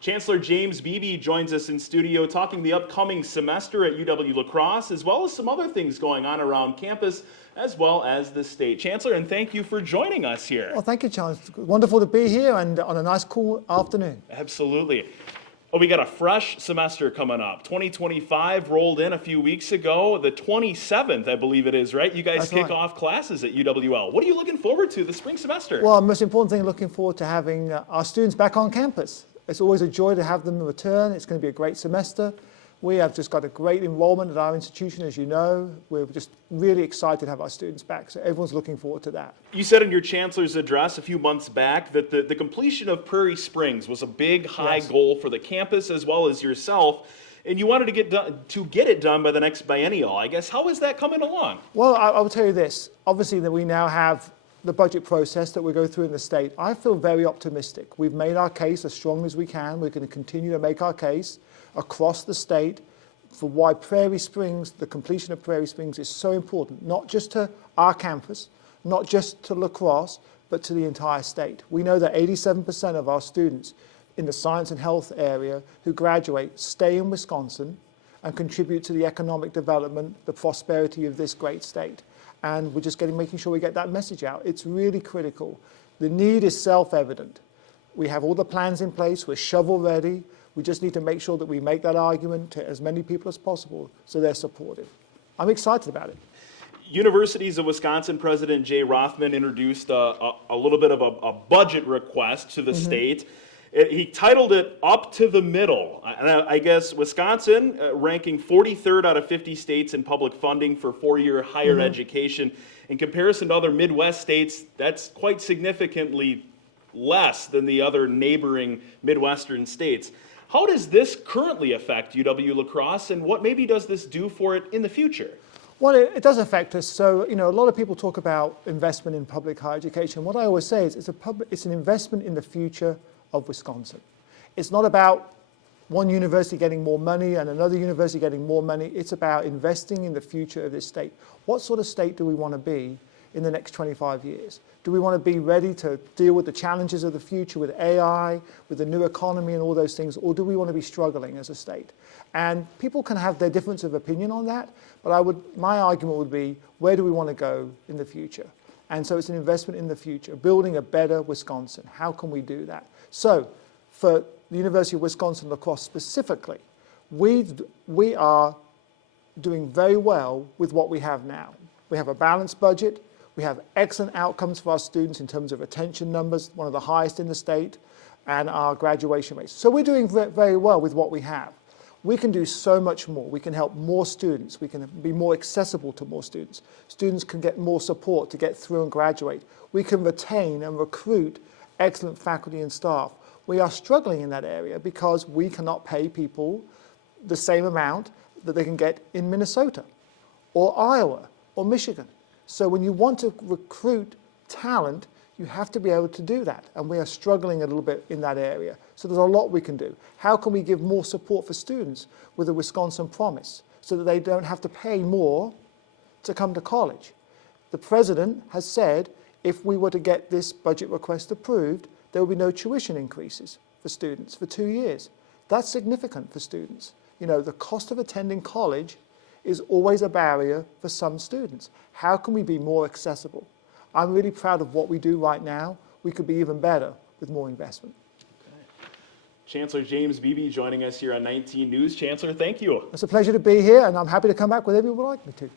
Chancellor James Beebe joins us in studio talking the upcoming semester at UW-La Crosse, as well as some other things going on around campus, as well as the state. Chancellor, and thank you for joining us here. Well, thank you, Chancellor. Wonderful to be here and on a nice, cool afternoon. Absolutely. Oh, we got a fresh semester coming up. 2025 rolled in a few weeks ago. The 27th, I believe it is, right? You guys That's kick right. off classes at UWL. What are you looking forward to this spring semester? Well, the most important thing, looking forward to having our students back on campus. It's always a joy to have them return. It's going to be a great semester. We have just got a great enrollment at our institution, as you know. We're just really excited to have our students back, so everyone's looking forward to that. You said in your Chancellor's address a few months back that the completion of Prairie Springs was a big, high Yes. goal for the campus as well as yourself, and you wanted to get it done by the next biennial. I guess, how is that coming along? Well, I will tell you this. Obviously, that we now have the budget process that we go through in the state. I feel very optimistic. We've made our case as strong as we can. We're going to continue to make our case across the state for why Prairie Springs, the completion of Prairie Springs, is so important, not just to our campus, not just to La Crosse, but to the entire state. We know that 87% of our students in the science and health area who graduate stay in Wisconsin and contribute to the economic development, the prosperity of this great state. And we're just making sure we get that message out. It's really critical. The need is self-evident. We have all the plans in place. We're shovel-ready. We just need to make sure that we make that argument to as many people as possible so they're supportive. I'm excited about it. Universities of Wisconsin President Jay Rothman introduced a little bit of a budget request to the state. He titled it Up to the Middle. And I guess Wisconsin ranking 43rd out of 50 states in public funding for four-year higher education. In comparison to other Midwest states, that's quite significantly less than the other neighboring Midwestern states. How does this currently affect UW-La Crosse, and what maybe does this do for it in the future? Well, it does affect us. So, a lot of people talk about investment in public higher education. What I always say is it's an investment in the future of Wisconsin. It's not about one university getting more money and another university getting more money. It's about investing in the future of this state. What sort of state do we want to be in the next 25 years? Do we want to be ready to deal with the challenges of the future with AI, with the new economy and all those things, or do we want to be struggling as a state? And people can have their difference of opinion on that, but my argument would be, where do we want to go in the future? And so it's an investment in the future, building a better Wisconsin. How can we do that? So for the University of Wisconsin-La Crosse specifically, we are doing very well with what we have now. We have a balanced budget. We have excellent outcomes for our students in terms of retention numbers, one of the highest in the state, and our graduation rates. So we're doing very well with what we have. We can do so much more. We can help more students. We can be more accessible to more students. Students can get more support to get through and graduate. We can retain and recruit excellent faculty and staff. We are struggling in that area because we cannot pay people the same amount that they can get in Minnesota or Iowa or Michigan. So when you want to recruit talent, you have to be able to do that. And we are struggling a little bit in that area. So there's a lot we can do. How can we give more support for students with a Wisconsin Promise so that they don't have to pay more to come to college? The president has said if we were to get this budget request approved, there will be no tuition increases for students for 2 years. That's significant for students. The cost of attending college is always a barrier for some students. How can we be more accessible? I'm really proud of what we do right now. We could be even better with more investment. Okay. Chancellor James Beebe joining us here on 19 News. Chancellor, thank you. It's a pleasure to be here, and I'm happy to come back whenever you would like me to.